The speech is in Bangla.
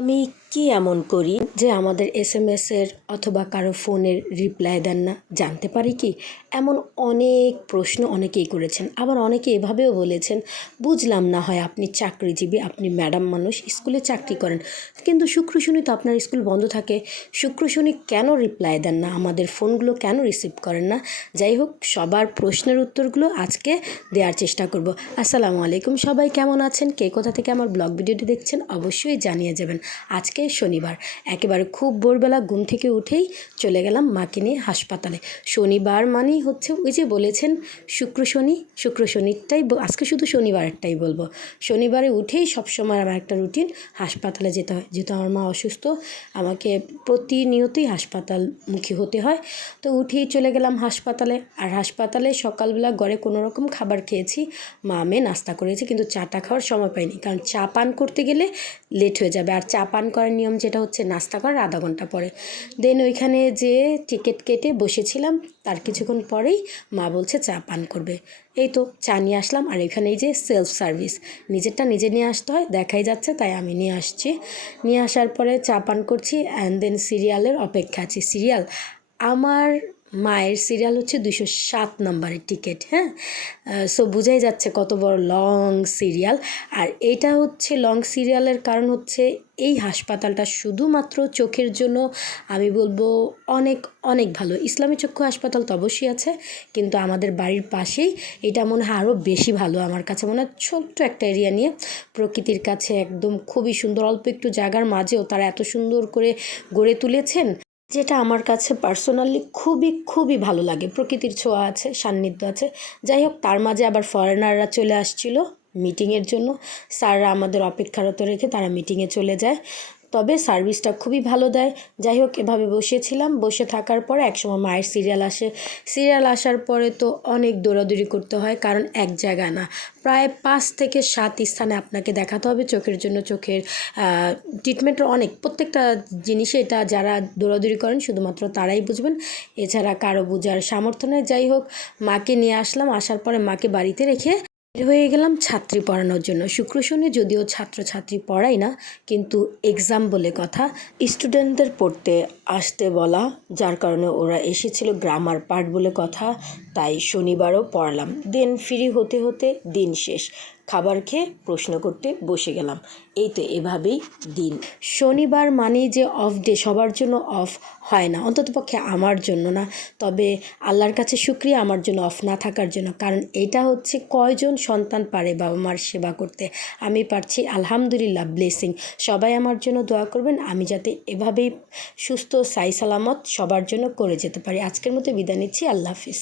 আমি কি এমন করি যে আমাদের এস এম এসের অথবা কারও ফোনের রিপ্লাই দেন না? জানতে পারি কি? এমন অনেক প্রশ্ন অনেকেই করেছেন। আবার অনেকে এভাবেও বলেছেন, বুঝলাম না হয় আপনি চাকরিজীবী, আপনি ম্যাডাম মানুষ, স্কুলে চাকরি করেন। কিন্তু শুক্র শনি তো আপনার স্কুল বন্ধ থাকে। শুক্র শনি কেন রিপ্লাই দেন না? আমাদের ফোনগুলো কেন রিসিভ করেন না? যাই হোক, সবার প্রশ্নের উত্তরগুলো আজকে দেওয়ার চেষ্টা করব। আসসালামু আলাইকুম সবাই, কেমন আছেন? কে কোথা থেকে আমার ব্লগ ভিডিওটি দেখছেন? অবশ্যই জানিয়ে যাবেন। আজকে শনিবার। একেবারে খুব ভোরবেলা ঘুম থেকে উঠেই চলে গেলাম মাকে নিয়ে হাসপাতালে। শনিবার মানেই হচ্ছে ওই যে বলেছেন, শুক্র শনি, শুক্র শনিরটাই আজকে শুধু শনিবারেরটাই বলব। শনিবারে উঠেই সবসময় আমার একটা রুটিন, হাসপাতালে যেতে হয়। যেহেতু আমার মা অসুস্থ, আমাকে প্রতিনিয়তই হাসপাতালমুখী হতে হয়। তো উঠেই চলে গেলাম হাসপাতালে। আর হাসপাতালে সকালবেলা ঘরে কোনো রকম খাবার খেয়েছি। মা মেয়ে নাস্তা করেছি, কিন্তু চাটা খাওয়ার সময় পাইনি। কারণ চা পান করতে গেলে লেট হয়ে যাবে। আর চা পান করার নিয়ম যেটা হচ্ছে নাস্তা করার আধা ঘণ্টা পরে। দেন ওইখানে যে টিকিট কেটে বসেছিলাম, তার কিছুক্ষণ পরেই মা বলছে চা পান করবে। এই তো চা নিয়ে আসলাম আর এখানে এই যে সেলফ সার্ভিস নিজেরটা নিজে নিয়ে আসতে হয়, দেখাই যাচ্ছে তাই আমি নিয়ে আসছি। নিয়ে আসার পরে চা পান করছি অ্যান্ড দেন সিরিয়ালের অপেক্ষা আছি। সিরিয়াল আমার মায়ের সিরিয়াল হচ্ছে দুশো সাত নম্বরের টিকিট হ্যাঁ? সো বোঝাই যাচ্ছে কত বড় লং সিরিয়াল আর এটা হচ্ছে লং সিরিয়ালের কারণ হচ্ছে এই হাসপাতালটা শুধুমাত্র চোখের জন্য, আমি বলব অনেক অনেক ভালো। ইসলামী চক্ষু হাসপাতাল তো অবশ্যই আছে, কিন্তু আমাদের বাড়ির পাশেই এটা মনে হয় আরও বেশি ভালো আমার কাছে মনে হয়। ছোট্ট একটা এরিয়া নিয়ে প্রকৃতির কাছে একদম খুবই সুন্দর। অল্প একটু জায়গার মাঝেও তারা এত সুন্দর করে গড়ে তুলেছেন। যেটা আমার কাছে পার্সোনালি খুবই খুবই ভালো লাগে। প্রকৃতির ছোঁয়া আছে, সান্নিধ্য আছে। যাই হোক, তার মাঝে আবার ফরেনাররা চলে আসছিল মিটিংয়ের জন্য। স্যাররা আমাদের অপেক্ষারত রেখে তারা মিটিংয়ে চলে যায়। তবে সার্ভিসটা খুবই ভালো দেয়। যাই হোক, এভাবে বসেছিলাম। বসে থাকার পরে একসময় মায়ের সিরিয়াল আসে। সিরিয়াল আসার পরে তো অনেক দৌড়াদৌড়ি করতে হয়, কারণ এক জায়গা না। প্রায় পাঁচ থেকে সাত স্থানে আপনাকে দেখাতে হবে চোখের জন্য। চোখের ট্রিটমেন্টের অনেক। প্রত্যেকটা জিনিসে এটা যারা দৌড়াদৌড়ি করেন, শুধুমাত্র তারাই বুঝবেন। এছাড়া কারও বোঝার সামর্থ্য নেই। যাই হোক, মাকে নিয়ে আসলাম। আসার পরে মাকে বাড়িতে রেখে হয়ে গেলাম ছাত্রী পড়ানোর জন্য। শুক্র শনি যদিও ছাত্রছাত্রী পড়াই না, কিন্তু এক্সাম বলে কথা। স্টুডেন্টদের পড়তে আসতে বলা, যার কারণে ওরা এসেছিল গ্রামার পার্ট বলে কথা, তাই শনিবারও পড়ালাম। দেন ফ্রি হতে হতে দিন শেষ। খাবার খেয়ে প্রশ্ন করতে বসে গেলাম। এই তো এভাবেই দিন। শনিবার মানে যে অফ ডে সবার জন্য অফ হয় না, অন্ততপক্ষে আমার জন্য না। তবে আল্লাহর কাছে শুক্রিয়া আমার জন্য অফ না থাকার জন্য, কারণ এটা হচ্ছে কয়জন সন্তান পারে বাবা মার সেবা করতে। আমি পারছি, আলহামদুলিল্লাহ ব্লেসিং সবাই আমার জন্য দোয়া করবেন, আমি যাতে এভাবেই সুস্থ সাই সালামত সবার জন্য করে যেতে পারি। আজকের মতো বিদায় নিচ্ছি, আল্লাহ হাফিজ।